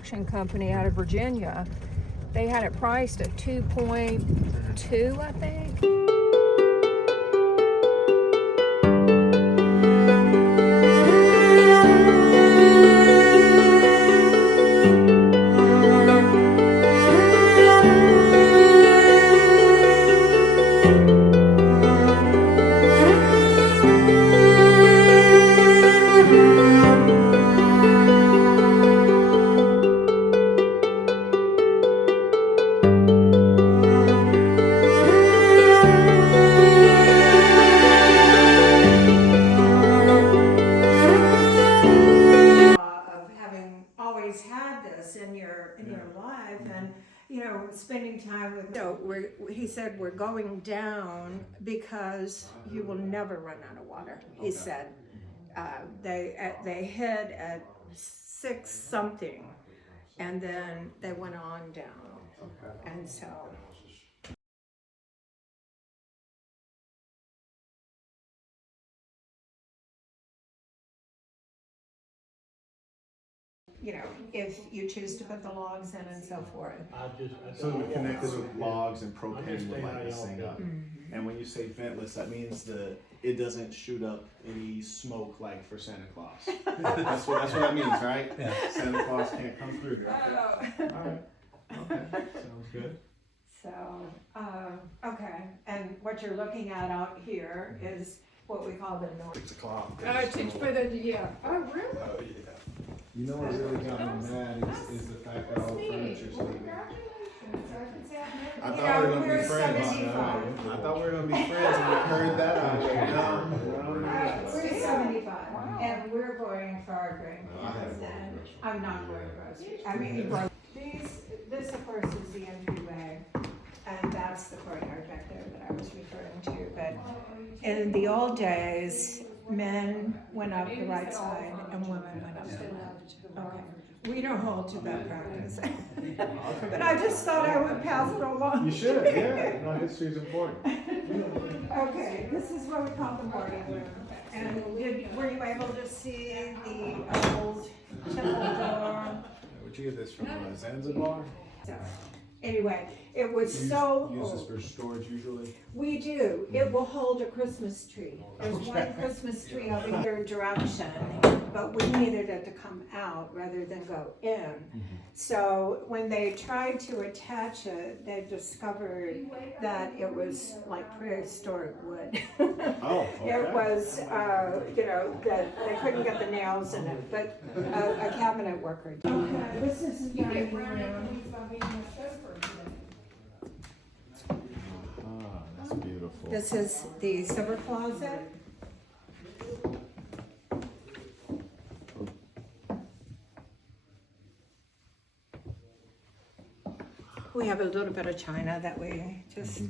auction company out of Virginia. They had it priced at 2.2, I think. Spending time with, he said, we're going down because you will never run out of water. He said they hit at 6 something and then they went on down. And so if you choose to put the logs in and so forth. So we're connected with logs and propane would light this thing up. And when you say ventless, that means that it doesn't shoot up any smoke like for Santa Claus. That's what that means, right? Yeah. Santa Claus can't come through here. Oh. Alright. Okay. Sounds good. So, okay. And what you're looking at out here is what we call the north. 6 o'clock. Oh, yeah. Oh, really? Oh, yeah. You know what really got me mad is the fact that all the furniture's leaving. I thought we were gonna be friends. I thought we were gonna be friends, and we heard that out there. No. We're 75, and we're going for our grandkids. And I'm not going grocery. I mean, this of course is the entryway, and that's the courtyard back there that I was referring to. But in the old days, men went up the right side and women went up the left. Okay. We don't hold to that practice. But I just thought I would pass it along. You should, yeah. No, history is important. Okay, this is what we call the morning room. And were you able to see the old temple door? Would you get this from Zanzibar? So, anyway, it was Use old. this for storage usually? We do. It will hold a Christmas tree. There's one Christmas tree over here direction, but we needed it to come out rather than go in. So when they tried to attach it, they discovered that it was like prehistoric wood. Oh, okay. It was, that they couldn't get the nails in it, but a cabinet worker did. Okay, this is the dining room. That's beautiful. This is the silver closet. We have a little bit of china that we just,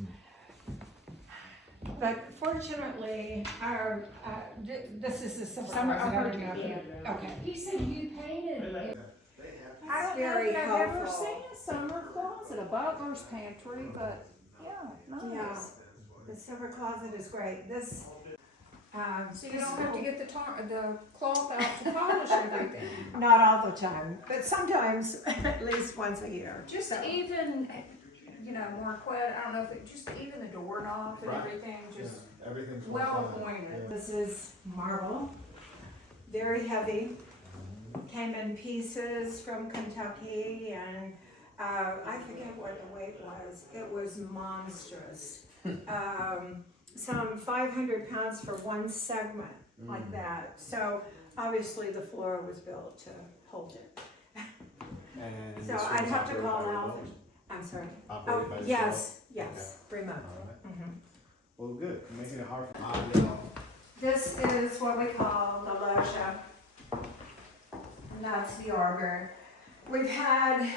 but fortunately, our, this is the silver closet. Okay. He said you painted it. I don't know Very that I've ever helpful. seen a summer closet, a butler's pantry, but yeah, nice. Yeah, the silver closet is great. This, So you don't have to get the cloth out to polish everything. not all the time, but sometimes, at least once a year. Just So, even, Marquett, I don't know if just even the doorknob and Right. everything, just Everything's well appointed. this is marble, very heavy. Came in pieces from Kentucky, and I forget what the weight was. It was monstrous. Some 500 pounds for one segment, like that. So obviously the floor was built to hold it. And So this I'd one's have to operated call by Alvin. remote? I'm sorry. Operated by Oh, yourself? yes, remote. All right. Mhm. Well, good. You're making it hard for This is what we call the loggia. And that's the organ. We've had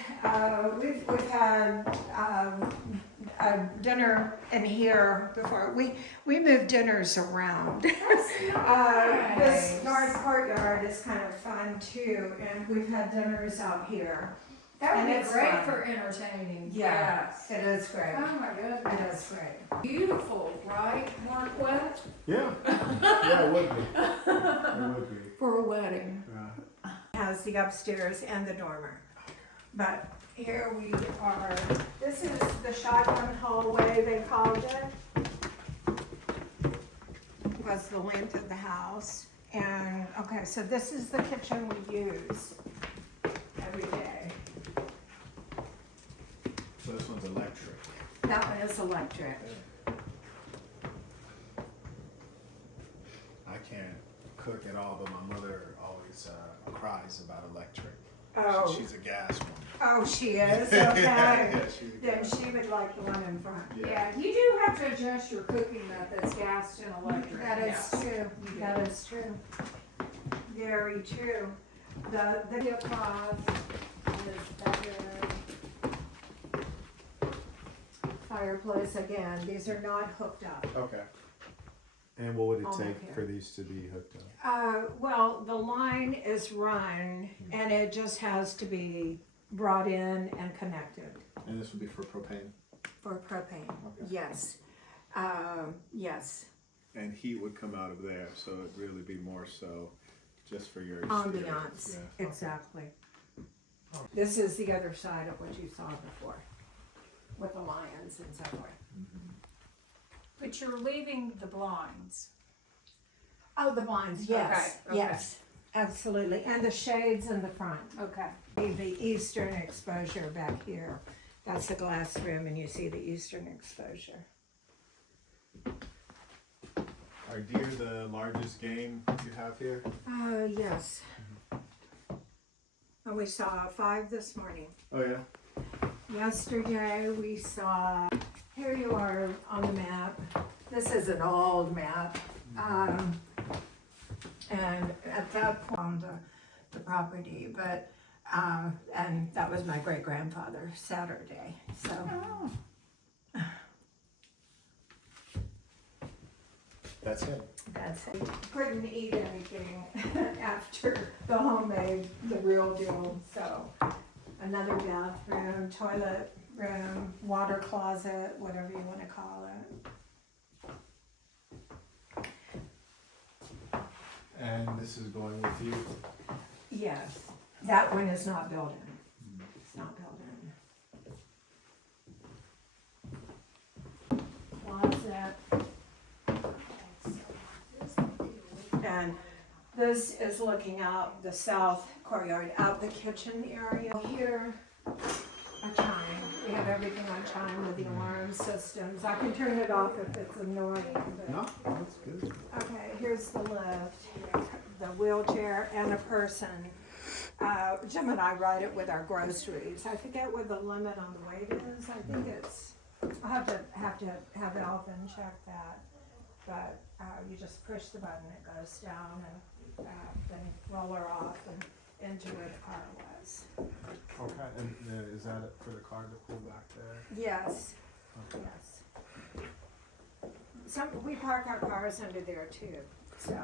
a dinner in here before. We move dinners around. This north courtyard is kind of fun too, and we've had dinners out here. That would And be it's great fun. for entertaining. Yes, it is great. Oh my It goodness. is great. Beautiful, right, Marquett? Yeah. Yeah, it would be. It would be. For a wedding. Yeah. Has the upstairs and the dormer. But here we are, this is the shotgun hallway, they called it. Was the length of the house. And, okay, so this is the kitchen we use every day. So this one's electric. That one is electric. I can't cook at all, but my mother always cries about electric. Oh, She's a gas woman. oh, she is, okay. Yeah, she's a Then gas. she would like the one in front. Yeah, you do have to adjust your cooking methods, gas and electric. That is yes. true, that is true. Very true. The Hip hop is better. fireplace, again, these are not hooked up. Okay. And what would it I'll take look here. for these to be hooked up? Well, the line is run and it just has to be brought in and connected And this would be for propane. for propane, Okay. yes. Yes, And heat would come out of there, so it'd really be more so just for your experience. ambiance, Yeah. exactly. This is the other side of what you saw before, with the lions and so forth. But you're leaving the blinds. Oh, the blinds, yes, Okay, okay. yes, absolutely, and the shades in the front. Okay. The eastern exposure back here, that's the glass room, and you see the eastern exposure. Are deer the largest game you have here? Yes. And we saw 5 this morning. Oh yeah. Yesterday, we saw, here you are on the map. This is an old map. And at that point, on the property, but, and that was my great-grandfather, Saturday, so. That's it. That's it. Couldn't eat anything after the homemade, the real deal, so. Another bathroom, toilet room, water closet, whatever you wanna call it. And this is going with you? Yes, that one is not built in. It's not built in. Closet. And this is looking out the south courtyard, out the kitchen area. Here, a chime. We have everything on chime with the alarm systems. I can turn it off if it's annoying, but. No, that's good. Okay, here's the lift, the wheelchair and a person. Jim and I ride it with our groceries. I forget what the limit on the weight is. I think it's, I'll have to have Alvin check that. But, you just push the button, it goes down and, then roll her off and into where the car was. Okay, and is that it for the car to pull back there? Yes, yes. We park our cars under there too, so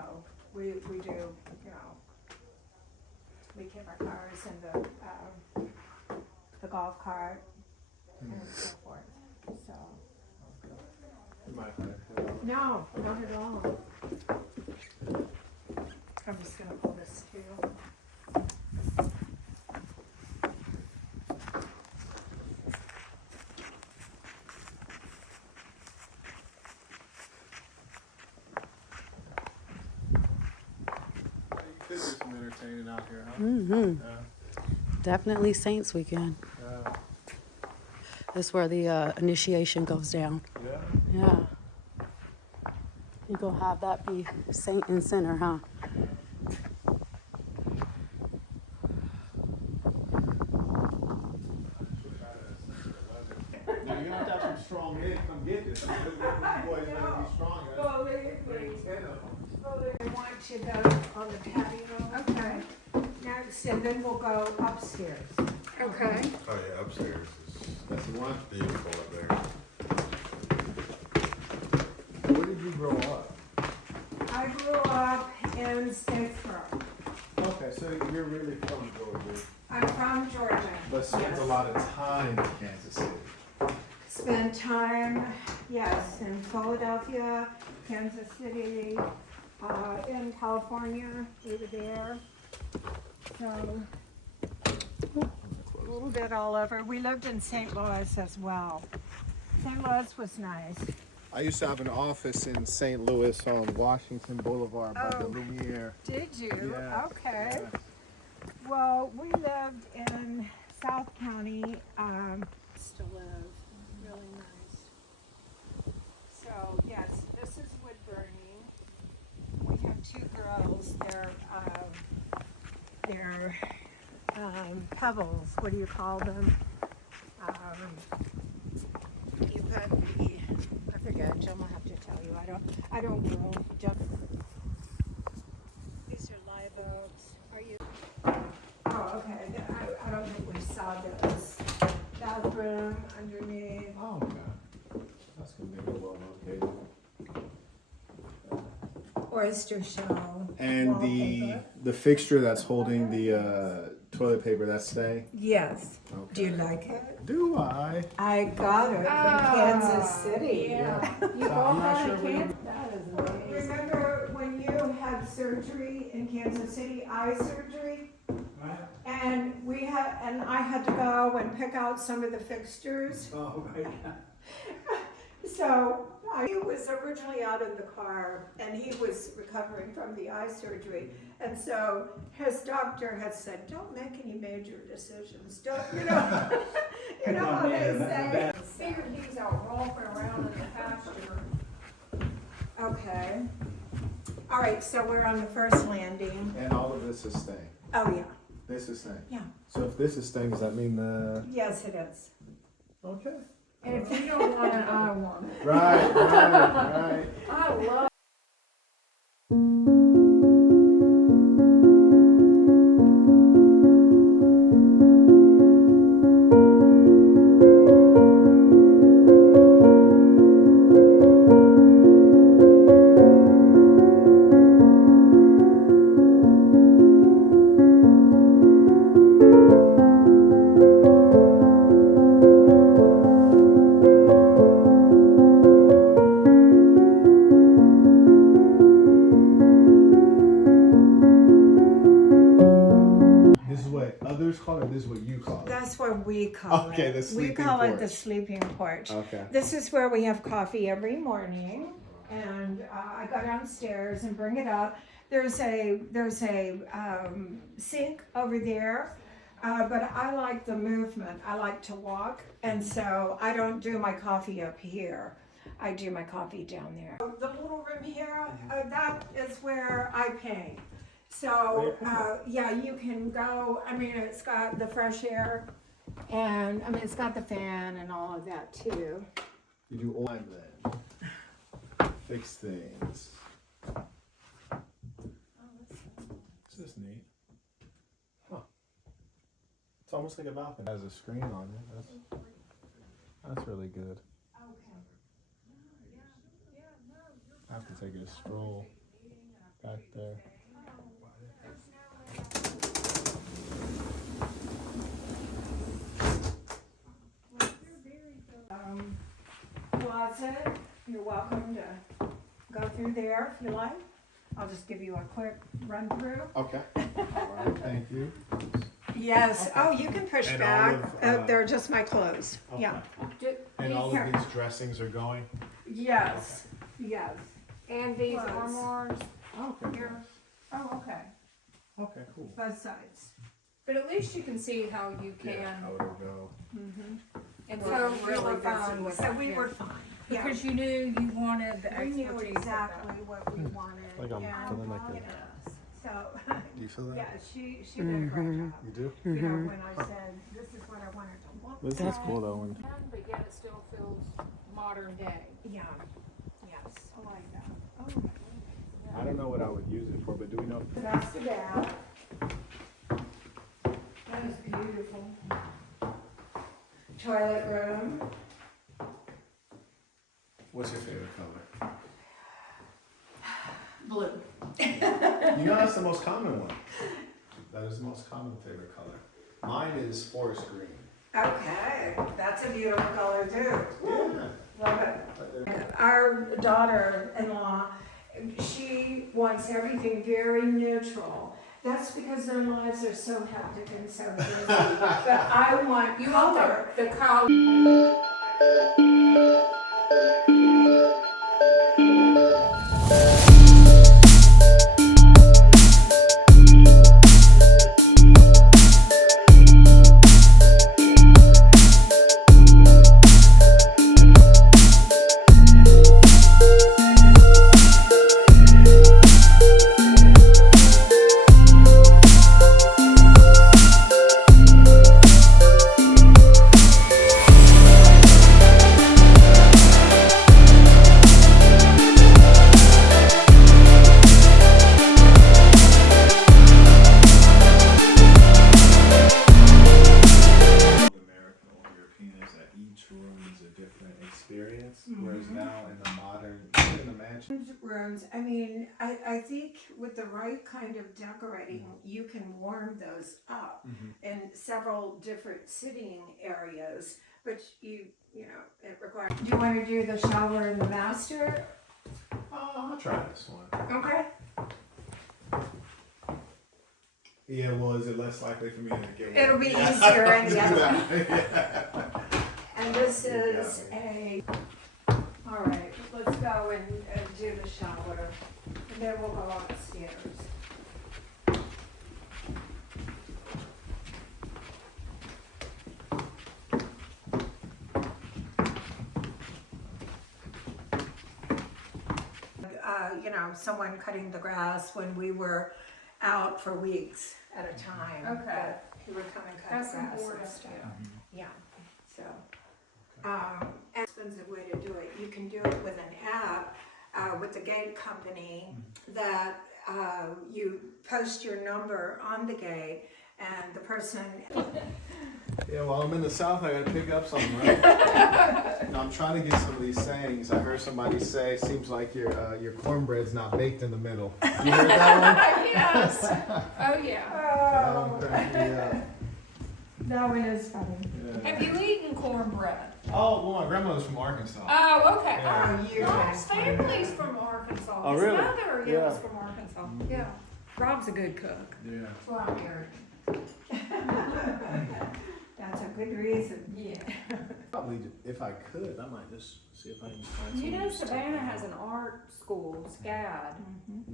we do, you know, we keep our cars in the golf cart and so forth, so. You might have to. No, not at all. I'm just gonna pull this too. You could do some entertaining out here, huh? Mm-hmm. Yeah. Definitely Saints Weekend. Yeah. That's where the initiation goes down. Yeah. Yeah. You gonna have that be Saint and Sinner, huh? Now you're gonna have to have some strong men come get this. These boys better be strong. Well, they want to go on the patio. Okay. Next, and then we'll go upstairs. Okay. Oh yeah, upstairs is That's the one. beautiful up there. Where did you grow up? I grew up in Statesboro. Okay, so you're really from Georgia, I'm from Georgia. but spent Yes. a lot of time in Kansas City. Spent time, yes, in Philadelphia, Kansas City, in California, we were there. So, little bit all over. We lived in St. Louis as well. St. Louis was nice. I used to have an office in St. Louis on Washington Boulevard by the Oh. Lumiere. Did you? Yeah. Okay. Yeah. Well, we lived in South County. To live, really nice. So yes, this is wood burning. We have two girls. They're pebbles. What do you call them? You put the, I forget. Jim will have to tell you. I don't know. These are live oaks. Are you? Oh, okay. I don't think we saw this. Bathroom underneath. Oh, okay. That's gonna be real well located. Oyster shell. And the fixture that's holding the toilet paper, that's staying? Yes. Okay. Do you like it? Do I? I got it from Kansas City. Yeah. You So I'm both not got sure a we- kid? That is amazing. Remember when you had surgery in Kansas City, eye surgery? And I had to go and pick out some of the fixtures. Oh, right. So he was originally out of the car and he was recovering from the eye surgery. And so his doctor had said, don't make any major decisions. Don't, you know, you know how they say. Figured he's out rolling around in the pasture. Okay. All right, so we're on the first landing. And all of this is staying. Oh, yeah. This is staying. Yeah. So if this is staying, does that mean the? Yes, it is. Okay. And if you don't want it, I want it. Right. I love This is what others call it, or this is what you call it? That's what we call it. Okay, the We sleeping call it the porch. sleeping porch. Okay. This is where we have coffee every morning, and I go downstairs and bring it up. There's a sink over there, but I like the movement. I like to walk, and so I don't do my coffee up here. I do my coffee down there. The little room here, that is where I paint. So, yeah, you can go, I mean, it's got the fresh air, and, I mean, it's got the fan and all of that too. You do all time then. Fix things. This is neat. Huh. It's almost like a balcony. It has a screen on it. That's really good. I have to take a stroll back there. Closet, you're welcome to go through there if you like. I'll just give you a quick run through. Okay. All right. Thank you. Yes, oh, you can push And back. all of, they're just my clothes. Yeah. And all of these dressings are going? Yes, yes. and these Close. armoires Okay. here. Oh, okay. Okay, cool. Both sides. But at least you can see how you can. How would it go? And We're so we really were fine busy. with So that. we yeah. were fine. Yeah. Because you knew you wanted the We knew expertise of exactly that. what we wanted. Like I'm and, feeling like yes. So, Do you feel that? yeah, she did a great job. You do? You know, when I said, this is what I wanted to look This like. is cool though. When But yet it still feels modern day. Yeah, yes. I like that. Oh, my goodness. I don't know what I would use it for, but do we know? So that's the bath. That is beautiful. Toilet room. What's your favorite color? Blue. You know that's the most common one. That is the most common favorite color. Mine is forest green. Okay, that's a beautiful color too. Yeah. Love it. Our daughter-in-law, she wants everything very neutral. That's because their lives are so hectic and so busy. But I want You want color. the collar. American or European is that each room is a different experience, whereas now in the modern, even in the mansion. Rooms, I mean, I think with the right kind of decorating, you can warm those up in several different sitting areas, but you know, it requires. Do you want to do the shower in the master? I'll try this one. Okay. Yeah, well, is it less likely for me to get one? It'll be easier in the other one. one. And this is a, all right, let's go and do the shower, and then we'll go upstairs. You know, someone cutting the grass when we were out for weeks at a time. Okay. But he would come and cut That's the grass and important. stuff. Yeah, so, and an expensive way to do it. You can do it with an app, with the gate company that, you post your number on the gate and the person. Yeah, while I'm in the South, I gotta pick up something, right? No, I'm trying to get some of these sayings. I heard somebody say, "Seems like your cornbread's not baked in the middle." You heard that Yes. Oh, yeah. one? Yeah. That one is funny. Have you eaten cornbread? Oh, well, my grandmother's from Arkansas. Oh, okay. Yeah. Oh, you Rob's guys. family's from Arkansas. Oh, His really? mother Yeah. was from Arkansas. Yeah. Rob's a good cook. Yeah. That's why I'm married. That's a good reason. Yeah. Probably, if I could, I might just see if I can find. You some know, of these Savannah stuff. has an art school, SCAD,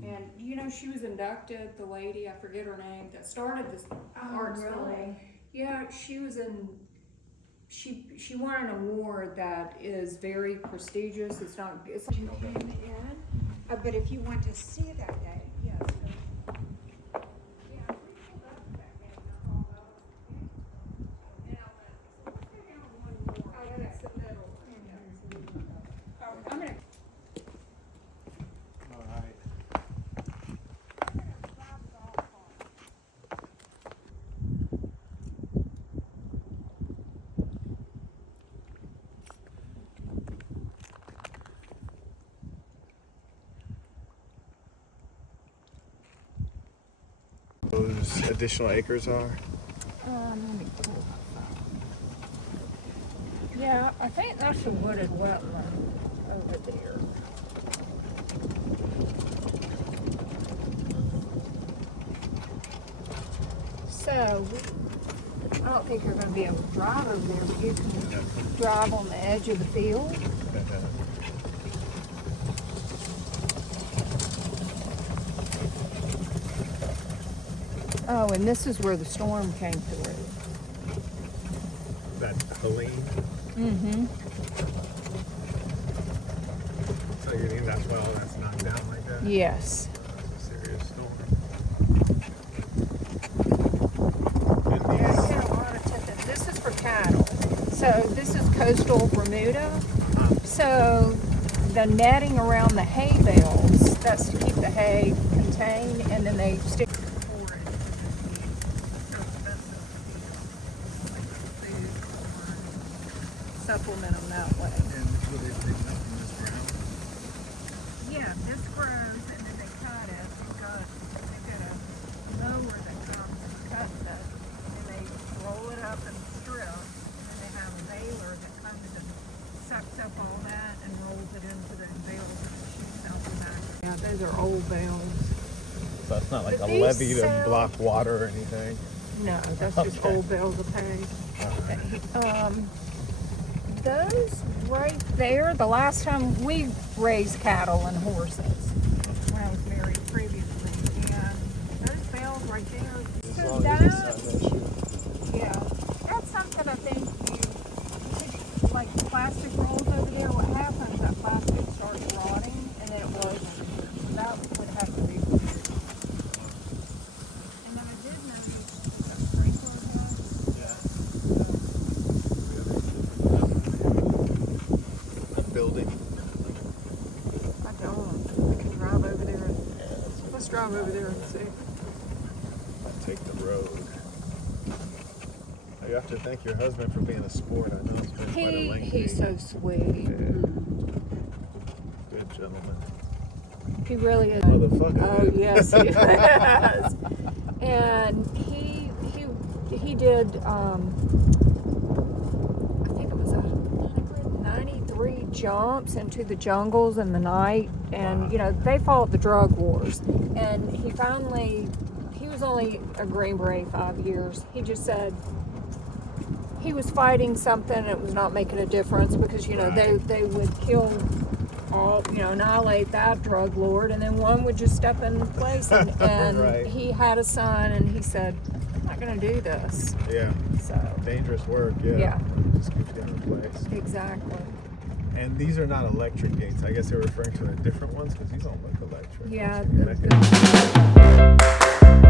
and you know, she was inducted, the lady, I forget her name, that started this art school. really? Yeah, she was in, she won an award that is very prestigious, it's not, it's You came in, but if you want to see that day, yes. I'm gonna All right. Those additional acres are? let me pull my phone. Yeah, I think that's a wooded wetland over there. So, I don't think you're gonna be able to drive over there, but you can drive on the edge of the field. Oh, and this is where the storm came through. That Helene? Mm-hmm. So you think that's why all that's knocked down like that? Yes. That's a serious storm. Yeah, I get a lot of attention. This is for cattle. So this is coastal Bermuda. So the netting around the hay bales, that's to keep the hay contained, and then they stick forward. Supplement them that way. And this is what they're taking up from this ground? Yeah, this grows and then they cut it. They got a mower that comes and cuts it, and they roll it up in strips, and then they have a baler that comes and sucks up all that and rolls it into the bales and shoots out the back. Yeah, those are old bales. So it's not like But a these levee to sell- block water or anything. No, that's just Okay. old bills of pay. Those right there, the last time we raised cattle and horses, when I was married previously, and those bells right there. So that, yeah, that's something I think like plastic rolls over there, what happens, that plastic starts rotting, and then it blows over here. So that would have to be removed. And then I did notice that sprinkler head. Building. I don't. I can drive over there and, let's drive over there and see. Take the road. You have to thank your husband for being a sport. I know it's been quite a lengthy. He's so sweet. Good gentleman. He really is. Motherfucker. Oh yes, he is. And he did. I think it was 193 jumps into the jungles in the night, and you know they fought the drug wars. And he was only a Green Beret 5 years. He just said he was fighting something and it was not making a difference because you know they would kill all, you know, annihilate that drug lord, and then one would just step in place, and Right. he had a son and he said, I'm not gonna do this. Yeah. So Dangerous work. Yeah. Yeah. Just keeps getting replaced. exactly. And these are not electric gates. I guess they're referring to the different ones because these don't look electric. Yeah, Looks like the- mechanism.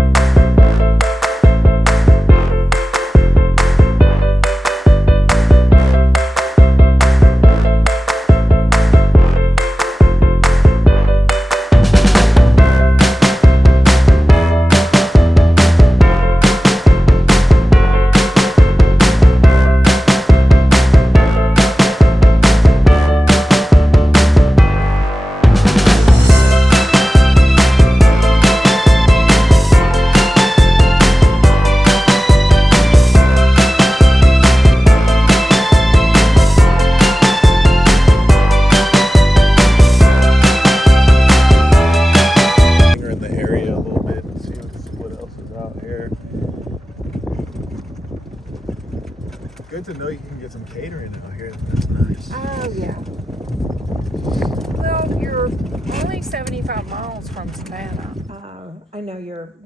In the area a little bit and see what else is out here. Good to know you can get some catering out here. That's nice. Oh yeah. Well, you're only 75 miles from Savannah. I know you're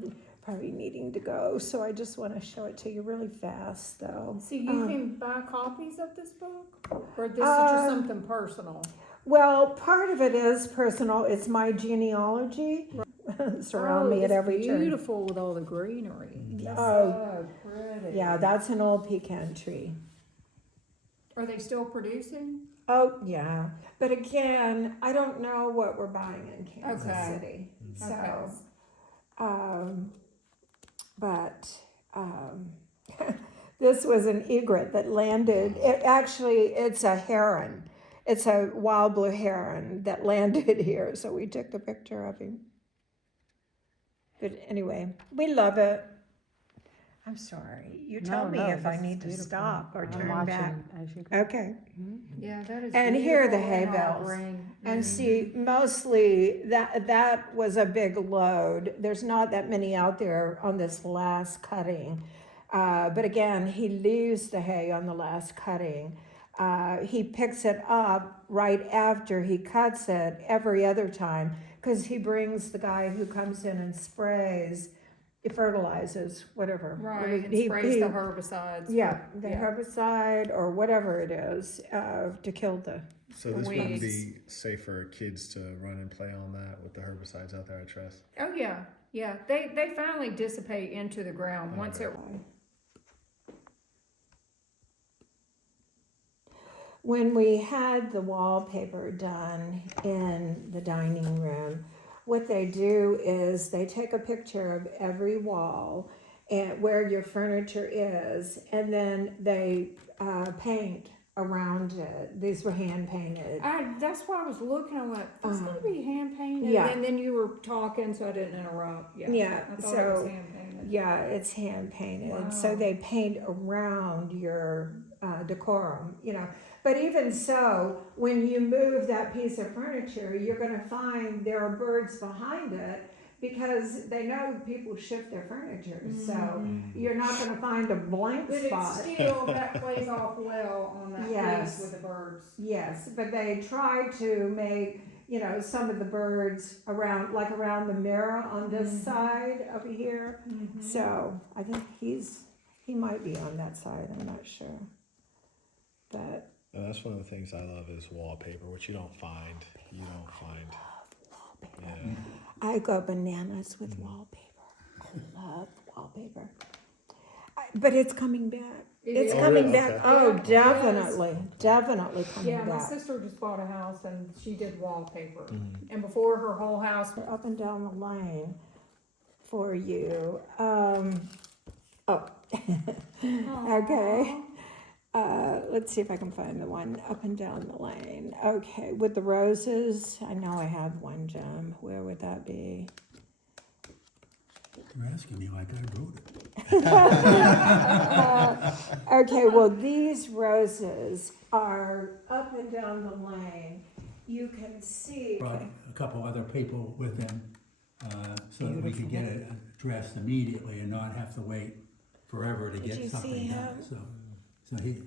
probably needing to go, so I just want to show it to you really fast, though. So you can buy copies of this book, or this is just something personal? Well, part of it is personal. It's my genealogy. Surround me at every turn. Beautiful with all the greenery. That's Oh. so pretty. Yeah, that's an old pecan tree. Are they still producing? Oh, yeah. But again, I don't know what we're buying in Kansas Okay. City. So, Okay. this was an egret that landed. It's a heron. It's a wild blue heron that landed here. So we took the picture of him. But anyway, we love it. I'm sorry. You tell me if I need to stop or turn back. As you Okay. Yeah, that is. And here are the beautiful hay in our bales. rain. And see, mostly that was a big load. There's not that many out there on this last cutting. But again, he leaves the hay on the last cutting. He picks it up right after he cuts it every other time because he brings the guy who comes in and sprays, fertilizes, whatever. Right, and He- sprays he- the herbicides. Yeah, the Yeah. herbicide or whatever it is to kill the. So this Weeds. wouldn't be safe for kids to run and play on that with the herbicides out there, I trust. Oh, yeah, yeah. They finally dissipate into the ground once it. When we had the wallpaper done in the dining room, what they do is they take a picture of every wall and where your furniture is, and then they paint around it. These were hand painted. That's why I was looking. I went, "It's gonna be hand painted." Yeah. And then you were talking, so I didn't interrupt. Yeah. Yeah, I thought it was so- hand painted. Yeah, it's hand painted. Wow. So they paint around your decorum, you know. But even so, when you move that piece of furniture, you're going to find there are birds behind it because they know people shift their furniture, so you're not gonna find a blank But spot. it's still, that plays off well on that Yes. place with the birds. Yes, but they try to make, you know, some of the birds around, like around the mirror on this side over here. So I think he might be on that side, I'm not sure. But And that's one of the things I love is wallpaper, which you don't find. Yeah. I go bananas with wallpaper. I love wallpaper. But it's coming back. It's is. coming really? back. Okay. Oh, Yeah, it definitely coming Yeah, my back. sister just bought a house and she did wallpaper. And before her whole house, Up and down the lane for you. Okay. Let's see if I can find the one up and down the lane. Okay, with the roses, I know I have one, Jim. Where would that be? You're asking me like I wrote it. Okay, well, these roses are up and down the lane. You can see. Brought a couple other people with them, so that we could get it addressed immediately and not have to wait forever to Did you get see something him? done, so he,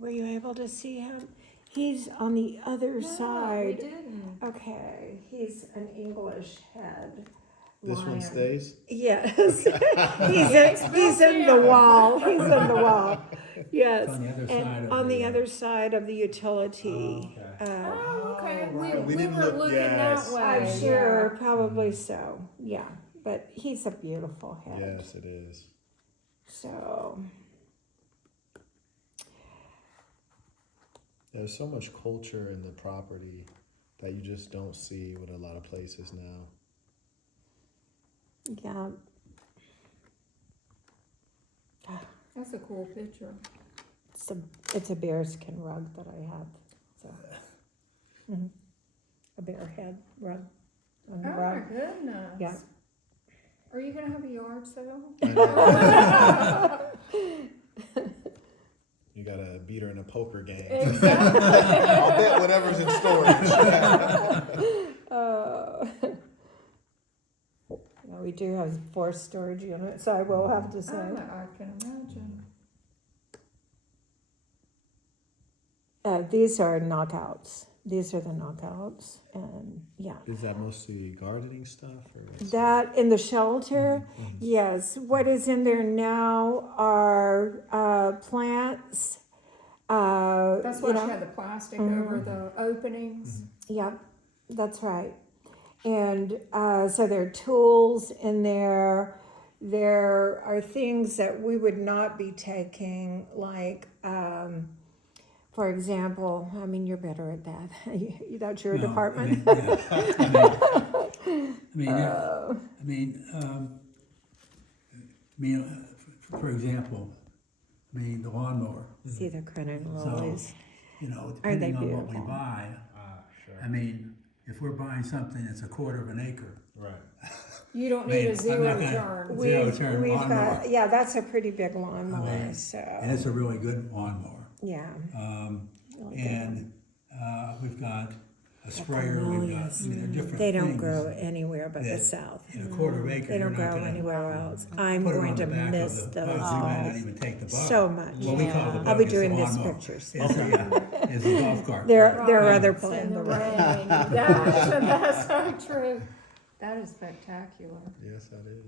Were you able to see him? He's on the other no, we side. didn't. Okay, he's an English head. This one lion. stays? Yes. he's in the wall. He's in the wall. Yes. on the other side And of on the the, other side of the utility. Oh, Oh, okay, right. we We didn't were look- looking yes. that way. I'm sure, probably so. Yeah, but he's a beautiful head. Yes, it is. So, There's so much culture in the property that you just don't see with a lot of places now. yeah. That's a cool picture. It's a bearskin rug that I have. So, a bear head rug on Oh the my rug. goodness. Yeah. Are you gonna have a yard sale? You gotta beat her in a poker game. Exactly. I'll bet whatever's in storage. Yeah, we do have 4 storage units, I will have to say. I can imagine. These are knockouts. These are the knockouts, and yeah. Is that mostly gardening stuff? Or That in the shelter, yes. What is in there now are plants. That's why you she know, had the plastic over the openings. Yep, that's right. And so there are tools in there. There are things that we would not be taking, like, for example, I mean, you're better at that. That's your no, department. I mean, for example, the lawnmower. See the Crennan So, rollies. depending they on what we beautiful? buy, sure. if we're buying something that's a quarter of an acre, Right. You don't Man, need a I'm zero not gonna- turn. Zero turn We've lawnmower. got, yeah, that's a pretty big lawnmower, and so, it's a really good lawnmower. yeah. Really good. And we've got a sprayer, we've got, there are different They don't things grow anywhere but the that south. in a quarter of acre, They you're don't not grow gonna anywhere else. I'm put it going on to the back miss of the those bug. You might not balls even take the bug. so much. What we call the bug I'll be is doing the these lawnmower. pictures. It's a golf cart. There are Right. other In plants. the rain. That's so true. That is spectacular. Yes, that is.